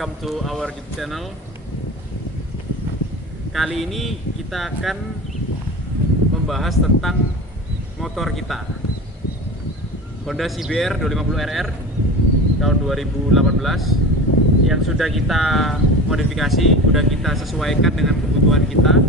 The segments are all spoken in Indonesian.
welcome to our YouTube channel. Kali ini kita akan membahas tentang motor kita, Honda CBR 250RR tahun 2018 yang sudah kita modifikasi, sudah kita sesuaikan dengan kebutuhan kita.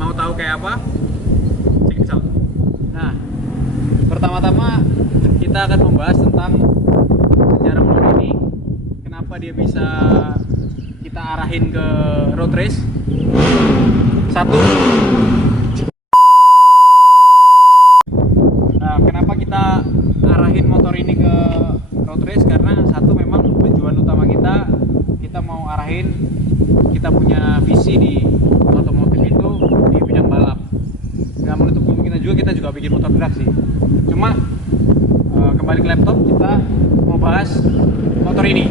Mau tahu kayak apa? Check this out. Nah, pertama-tama kita akan membahas tentang sejarah motor ini, kenapa dia bisa kita arahin ke road race. Satu, nah kenapa kita arahin motor ini ke road race? Karena satu, memang tujuan utama kita mau arahin, kita punya visi di otomotif itu di bidang balap. Nggak menutup kemungkinan juga kita juga bikin motor drag sih. Cuma kembali ke laptop, kita mau bahas motor ini.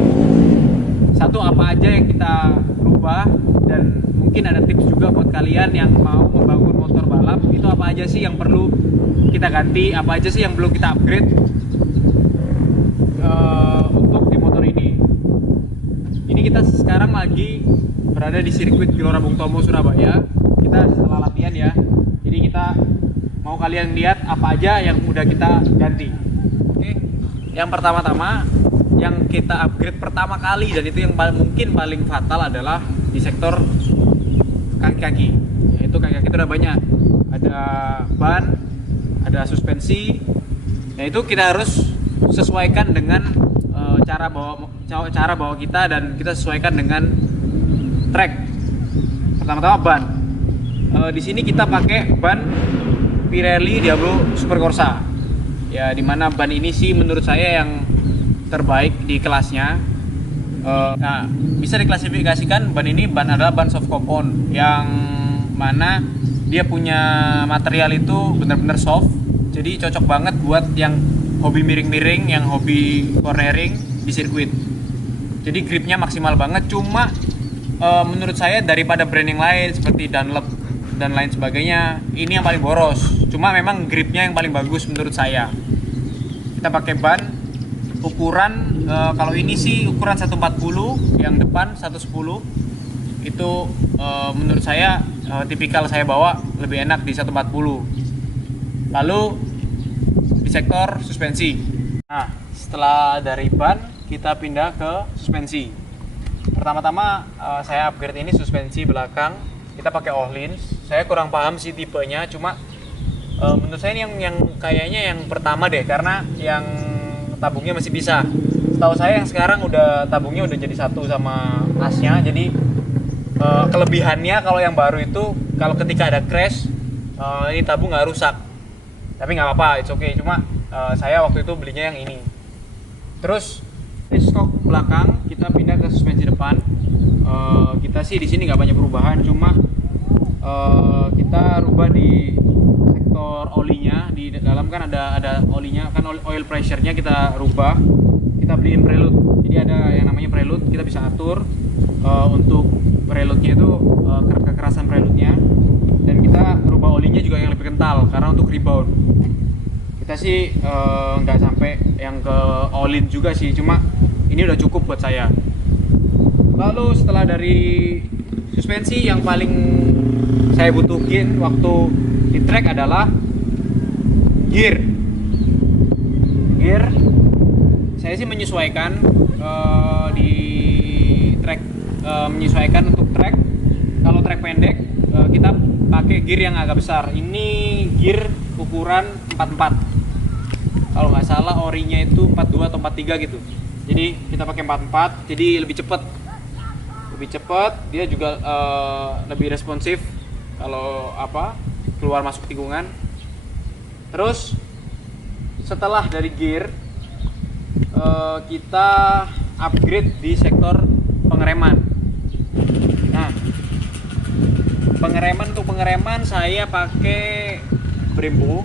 Satu, apa aja yang kita rubah, dan mungkin ada tips juga buat kalian yang mau membangun motor balap. Itu apa aja sih yang perlu kita ganti, apa aja sih yang belum kita upgrade untuk di motor ini. Ini kita sekarang lagi berada di sirkuit Gelora Bung Tomo, Surabaya. Kita setelah latihan ya, jadi kita mau kalian lihat apa aja yang udah kita ganti. Oke, yang pertama-tama yang kita upgrade pertama kali, dan itu yang mungkin paling fatal, adalah di sektor kaki-kaki. Yaitu kaki-kaki itu ada banyak, ada ban, ada suspensi. Nah itu kita harus sesuaikan dengan cara bawa kita, dan kita sesuaikan dengan track. Pertama-tama ban. Di sini kita pakai ban Pirelli Diablo Super Corsa. Ya, dimana ban ini sih menurut saya yang terbaik di kelasnya. Nah, bisa diklasifikasikan ban ini adalah ban soft compound, yang mana dia punya material itu benar-benar soft. Jadi cocok banget buat yang hobi miring-miring, yang hobi cornering di sirkuit. Jadi gripnya maksimal banget. Cuma menurut saya daripada brand yang lain seperti Dunlop dan lain sebagainya, ini yang paling boros. Cuma memang gripnya yang paling bagus menurut saya. Kita pakai ban ukuran, kalau ini sih ukuran 140, yang depan 110. Itu menurut saya tipikal saya bawa lebih enak di 140. Lalu di sektor suspensi. Nah, setelah dari ban kita pindah ke suspensi. Pertama-tama saya upgrade ini suspensi belakang. Kita pakai Öhlins. Saya kurang paham sih tipenya, cuma menurut saya ini yang kayaknya yang pertama deh, karena yang tabungnya masih bisa. Setahu saya yang sekarang udah tabungnya udah jadi satu sama asnya. Jadi kelebihannya kalau yang baru itu, kalau ketika ada crash, ini tabung nggak rusak. Tapi nggak apa-apa, it's okay. Cuma saya waktu itu belinya yang ini. Terus di stok belakang kita pindah ke suspensi depan. Kita sih di sini nggak banyak perubahan, cuma kita rubah di sektor olinya. Di dalam kan ada olinya, kan oil pressure-nya kita rubah. Kita beliin preload, jadi ada yang namanya preload. Kita bisa atur untuk preloadnya itu kekerasan preloadnya, dan kita rubah olinya juga yang lebih kental karena untuk rebound. Kita sih nggak sampai yang ke all-in juga sih, cuma ini udah cukup buat saya. Lalu setelah dari suspensi, yang paling saya butuhin waktu di track adalah gear. Saya sih menyesuaikan di track, menyesuaikan untuk track. Kalau track pendek kita pakai gear yang agak besar. Ini gear ukuran 44. Kalau nggak salah orinya itu 42 atau 43 gitu. Jadi kita pakai 44, jadi lebih cepat, dia juga lebih responsif kalau keluar masuk tikungan. Terus setelah dari gear, kita upgrade di sektor pengereman. Nah, untuk pengereman saya pakai Brembo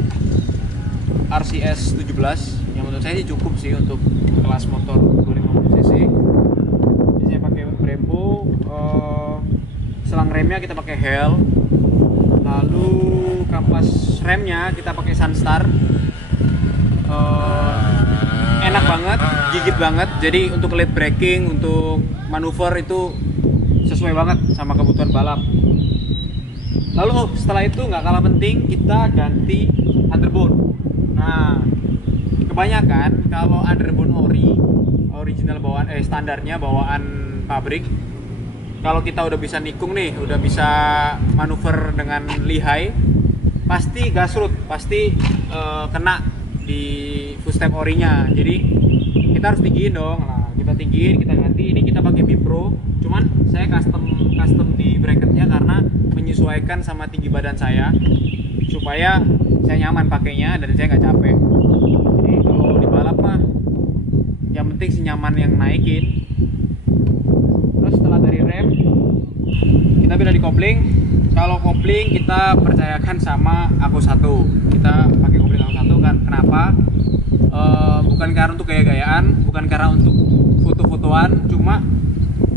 RCS 17, yang menurut saya sih cukup sih untuk kelas motor 250cc. Jadi saya pakai Brembo. Selang remnya kita pakai Hell. Lalu kampas remnya kita pakai Sunstar. enak banget, gigit banget. Jadi untuk late braking, untuk manuver itu sesuai banget sama kebutuhan balap. Lalu setelah itu nggak kalah penting, kita ganti underbone. Nah, kebanyakan kalau underbone original bawaan standarnya bawaan pabrik, kalau kita udah bisa nikung nih, udah bisa manuver dengan lihai, pasti gasrut, pasti kena di footstep orinya. Jadi kita harus tinggiin dong. Nah, kita tinggiin, kita ganti. Ini kita pakai Bipro, cuman saya custom di bracketnya karena menyesuaikan sama tinggi badan saya supaya saya nyaman pakainya dan saya nggak capek. Jadi kalau di balap mah yang penting si nyaman yang naikin. Terus setelah dari rem kita beda di kopling. Kalau kopling kita percayakan sama Aku 1. Kita pakai kopling Aku 1 kan. Kenapa? Bukan karena untuk gaya-gayaan, bukan karena untuk foto-fotoan, cuma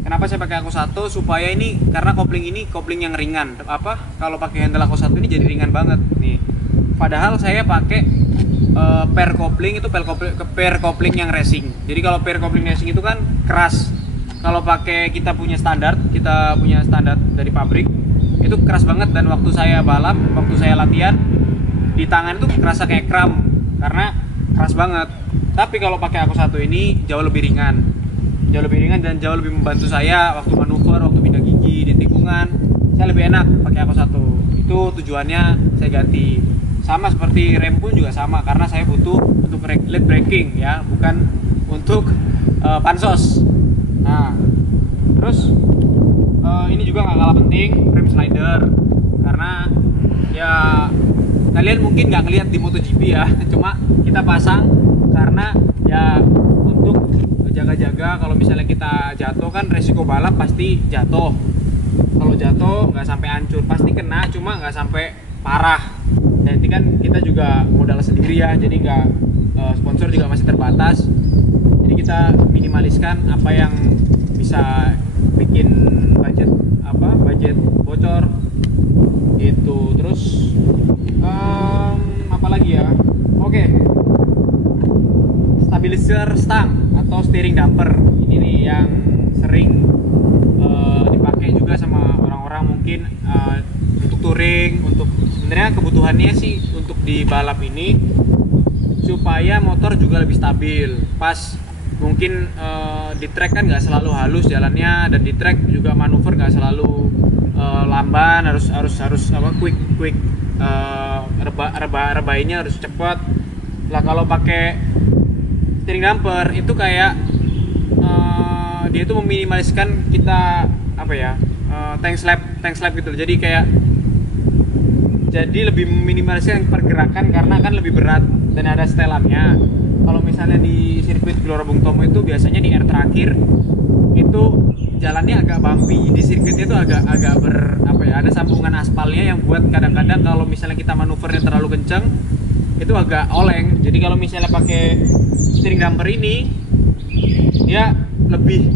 kenapa saya pakai Aku 1 supaya ini, karena kopling ini kopling yang ringan. Kalau pakai handle Aku 1 ini jadi ringan banget nih. Padahal saya pakai pair kopling itu pair kopling yang racing. Jadi kalau pair kopling racing itu kan keras. Kalau pakai kita punya standar dari pabrik itu keras banget, dan waktu saya balap, waktu saya latihan di tangan itu kerasa kayak kram karena keras banget. Tapi kalau pakai Aku 1 ini jauh lebih ringan dan jauh lebih membantu saya waktu manuver, waktu pindah gigi di tikungan. Saya lebih enak pakai Aku 1. Itu tujuannya saya ganti. Sama seperti rem pun juga sama, karena saya butuh untuk late braking ya, bukan untuk pansos. Nah, terus ini juga nggak kalah penting, frame slider, karena ya kalian mungkin nggak ngelihat di MotoGP ya, cuma kita pasang karena ya untuk jaga-jaga kalau misalnya kita jatuh, kan resiko balap pasti jatuh. Kalau jatuh nggak sampai hancur, pasti kena, cuma nggak sampai parah. Dan ini kan kita juga modal sendiri ya, jadi nggak sponsor juga masih terbatas. Jadi kita minimaliskan apa yang bisa bikin budget bocor gitu. Terus apa lagi ya? Oke. Stabilizer stang atau steering damper ini nih yang sering dipakai juga sama orang-orang mungkin untuk touring, untuk sebenarnya kebutuhannya sih untuk di balap ini supaya motor juga lebih stabil. Pas mungkin di track kan nggak selalu halus jalannya, dan di track juga manuver nggak selalu lamban, harus quick rebainnya harus cepat lah. Kalau pakai steering damper itu kayak dia itu meminimaliskan kita tank slap gitu. Jadi lebih meminimaliskan pergerakan karena kan lebih berat dan ada setelannya. Kalau misalnya di sirkuit Gelora Bung Tomo itu biasanya di air terakhir itu jalannya agak bumpy. Di sirkuitnya itu agak ada sambungan aspalnya yang buat kadang-kadang kalau misalnya kita manuvernya terlalu kencang itu agak oleng. Jadi kalau misalnya pakai steering damper ini dia lebih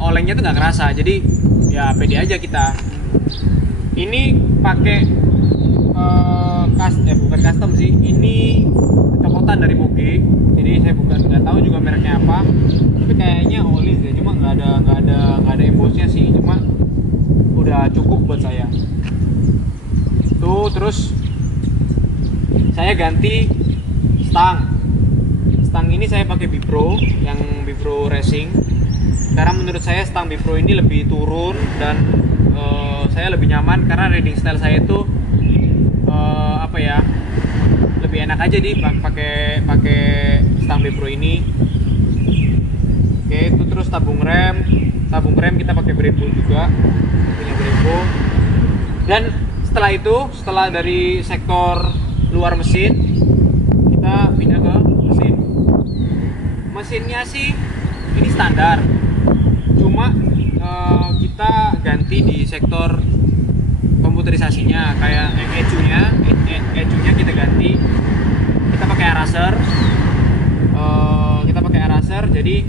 olengnya tuh nggak kerasa. Jadi ya pede aja kita. Ini pakai bukan custom sih, ini copotan dari Moge. Jadi saya nggak tahu juga mereknya apa, tapi kayaknya Olis ya, cuma nggak ada embossnya sih, cuma udah cukup buat saya. Itu terus saya ganti stang ini saya pakai Bipro, yang Bipro Racing, karena menurut saya stang Bipro ini lebih turun dan saya lebih nyaman karena riding style saya itu lebih enak aja pakai stang Bipro ini. Oke, itu terus tabung rem kita pakai Brembo juga, punya Brembo. Dan setelah dari sektor luar mesin kita pindah ke mesinnya sih ini standar, cuma kita ganti di sektor komputerisasinya, kayak ECU-nya kita ganti, kita pakai Araser. Jadi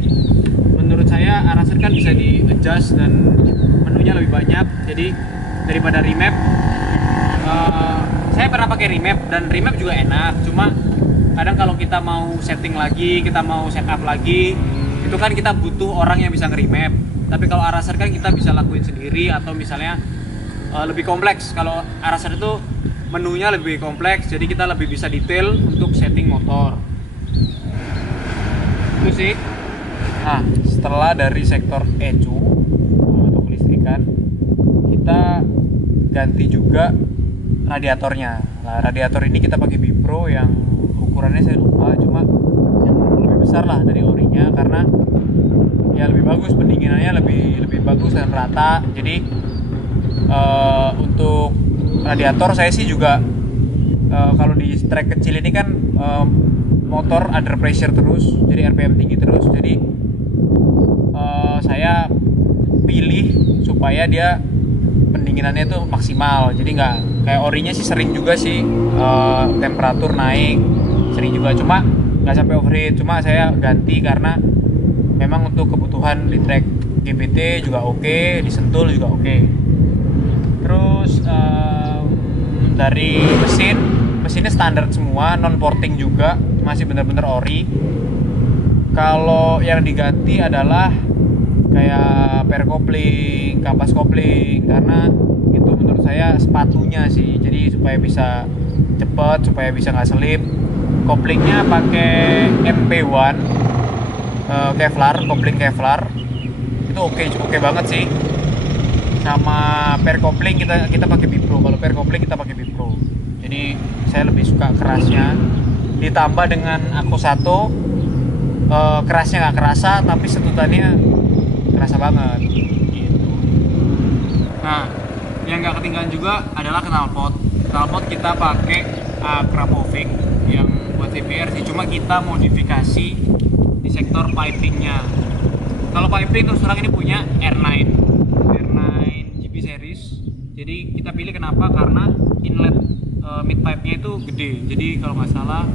menurut saya Araser kan bisa di adjust dan menunya lebih banyak, jadi daripada remap. Saya pernah pakai remap dan remap juga enak, cuma kadang kalau kita mau setting lagi, kita mau setup lagi, itu kan kita butuh orang yang bisa nge-remap. Tapi kalau Araser kan kita bisa lakuin sendiri, atau misalnya lebih kompleks. Kalau Araser itu menunya lebih kompleks, jadi kita lebih bisa detail untuk setting motor. Itu sih. Nah, setelah dari sektor ECU atau kelistrikan, kita ganti juga radiatornya. Nah, radiator ini kita pakai Bipro yang ukurannya saya lupa, cuma yang lebih besar lah dari orinya, karena ya lebih bagus, pendinginannya lebih bagus dan rata. Jadi untuk radiator saya sih juga kalau di trek kecil ini kan motor under pressure terus, jadi RPM tinggi terus, jadi saya pilih supaya dia pendinginannya itu maksimal. Jadi nggak kayak orinya sih, sering juga sih temperatur naik, sering juga, cuma nggak sampai overheat. Cuma saya ganti karena memang untuk kebutuhan di trek GPT juga oke, di Sentul juga oke. Terus dari mesinnya standar semua, non porting juga, masih bener-bener ori. Kalau yang diganti adalah kayak pair kopling, kapas kopling, karena itu menurut saya sepatunya sih, jadi supaya bisa cepet, supaya bisa nggak selip. Koplingnya pakai MP1 Kevlar, kopling Kevlar, itu oke banget sih. Sama pair kopling kita pakai Bipro. Kalau pair kopling kita pakai Bipro, jadi saya lebih suka kerasnya, ditambah dengan Aku 1, kerasnya nggak kerasa, tapi setutannya kerasa banget gitu. Nah, yang nggak ketinggalan juga adalah knalpot. Knalpot kita pakai Krapovic yang buat CBR sih, cuma kita modifikasi di sektor pipingnya. Kalau piping terus terang ini punya R9 GP series. Jadi kita pilih kenapa? Karena inlet mid pipe-nya itu gede. Jadi kalau nggak salah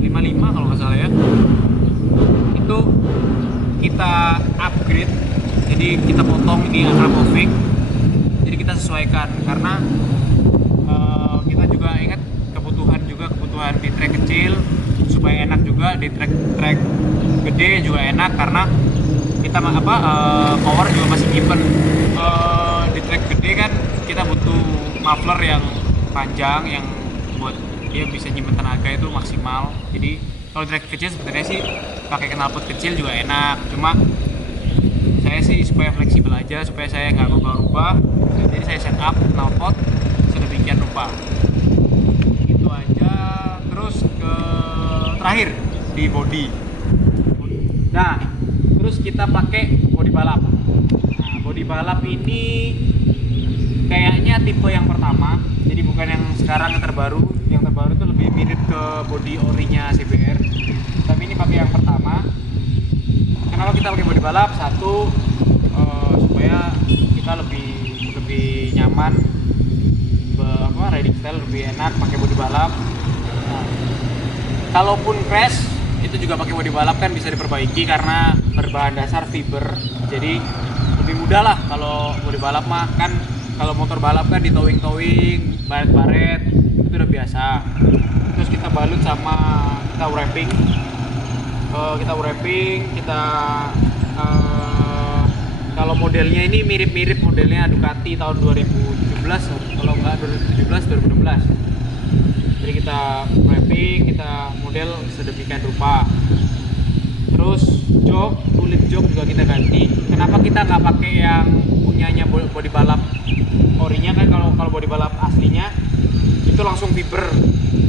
55 kalau nggak salah ya. Itu kita upgrade, jadi kita potong di Krapovic, jadi kita sesuaikan karena kita juga ingat kebutuhan di trek kecil supaya enak, juga di trek gede juga enak karena kita power juga masih given. Di trek gede kan kita butuh muffler yang panjang yang buat dia bisa nyimpen tenaga itu maksimal. Jadi kalau trek kecil sebenarnya sih pakai knalpot kecil juga enak, cuma saya sih supaya fleksibel aja, supaya saya nggak rubah-rubah, jadi saya setup knalpot sedemikian rupa. Itu aja. Terus ke terakhir di body. Nah, terus kita pakai body balap. Nah, body balap ini kayaknya tipe yang pertama, jadi bukan yang sekarang yang terbaru. Yang terbaru itu lebih mirip ke body orinya CBR, tapi ini pakai yang pertama. Kenapa kita pakai body balap? Satu, supaya kita lebih nyaman, riding style lebih enak pakai body balap. Nah, kalaupun crash itu juga pakai body balap kan bisa diperbaiki karena berbahan dasar fiber, jadi lebih mudah lah. Kalau body balap mah kan, kalau motor balap kan di towing, baret itu udah biasa. Terus kita balut sama kita wrapping, kalau modelnya ini mirip modelnya Ducati tahun 2017, kalau enggak 2017 2016. Jadi kita wrapping, kita model sedemikian rupa. Terus kulit jok juga kita ganti. Kenapa kita nggak pakai yang punyanya body balap orinya? Kan kalau body balap aslinya itu langsung fiber,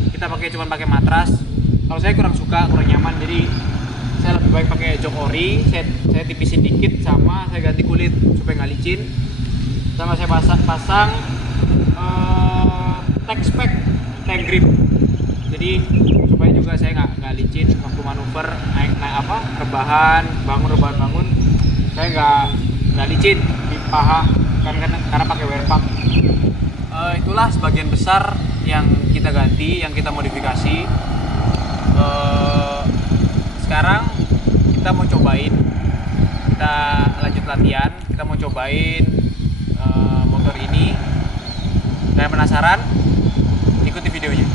kita cuma pakai matras. Kalau saya kurang suka, kurang nyaman, jadi saya lebih baik pakai jok ori. Saya tipisin dikit, sama saya ganti kulit supaya nggak licin, sama saya pasang tank grip, jadi supaya juga saya nggak licin waktu manuver, naik rebahan bangun, saya nggak licin di paha karena pakai wear pack. Itulah sebagian besar yang kita ganti, yang kita modifikasi. Sekarang kita mau cobain, kita lanjut latihan, kita mau cobain motor ini. Kalian penasaran? Ikuti videonya.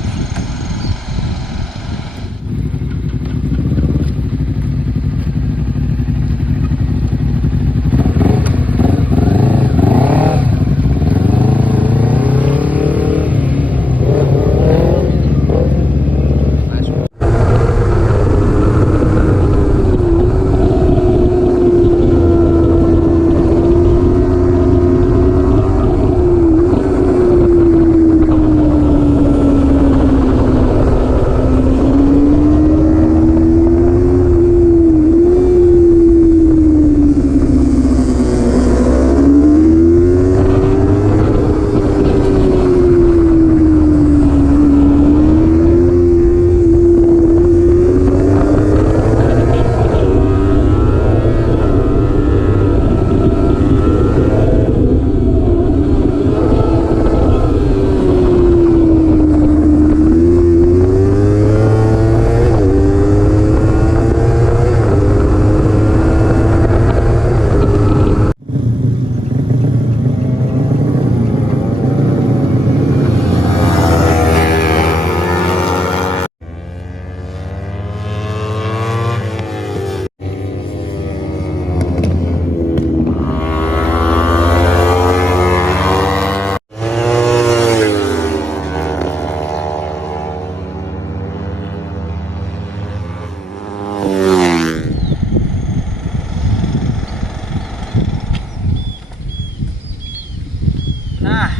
Nah,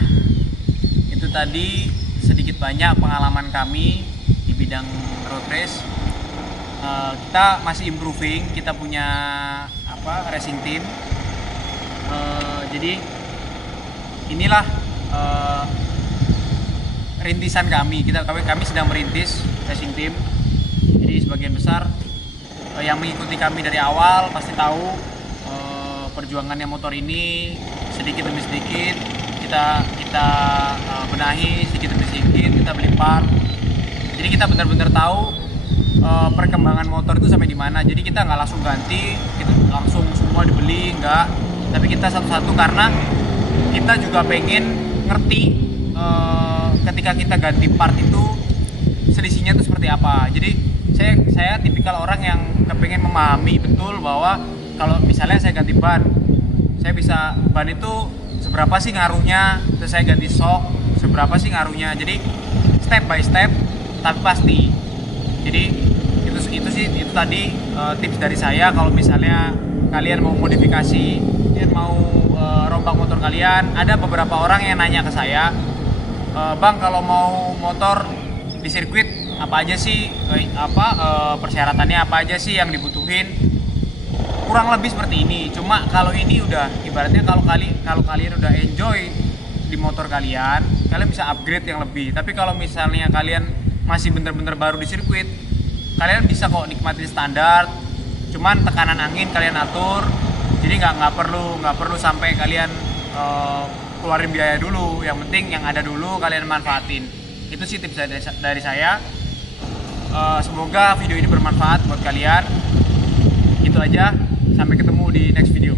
itu tadi sedikit banyak pengalaman kami di bidang road race. Kita masih improving, kita punya racing team. Jadi inilah rintisan kami. Kami sedang merintis racing team. Jadi sebagian besar yang mengikuti kami dari awal pasti tahu perjuangannya motor ini. Sedikit demi sedikit kita benahi, sedikit demi sedikit kita beli part. Jadi kita benar-benar tahu perkembangan motor itu sampai di mana. Jadi kita nggak langsung ganti, kita langsung semua dibeli, nggak. Tapi kita satu-satu karena kita juga pengen ngerti ketika kita ganti part itu selisihnya itu seperti apa. Jadi saya tipikal orang yang kepengen memahami betul bahwa kalau misalnya saya ganti ban, saya bisa ban itu seberapa sih ngaruhnya, terus saya ganti shock seberapa sih ngaruhnya. Jadi step by step tapi pasti. Jadi itu tadi tips dari saya. Kalau misalnya kalian mau modifikasi, kalian mau rombak motor kalian, ada beberapa orang yang nanya ke saya, Bang, kalau mau motor di sirkuit apa aja sih, persyaratannya apa aja sih yang dibutuhin? Kurang lebih seperti ini. Cuma kalau ini udah ibaratnya kalau kalian udah enjoy di motor kalian bisa upgrade yang lebih. Tapi kalau misalnya kalian masih bener-bener baru di sirkuit, kalian bisa kok nikmatin standar. Cuman tekanan angin kalian atur. Jadi nggak perlu sampai kalian keluarin biaya dulu. Yang penting yang ada dulu kalian manfaatin. Itu sih tips dari saya. Semoga video ini bermanfaat buat kalian. Itu aja. Sampai ketemu di next video.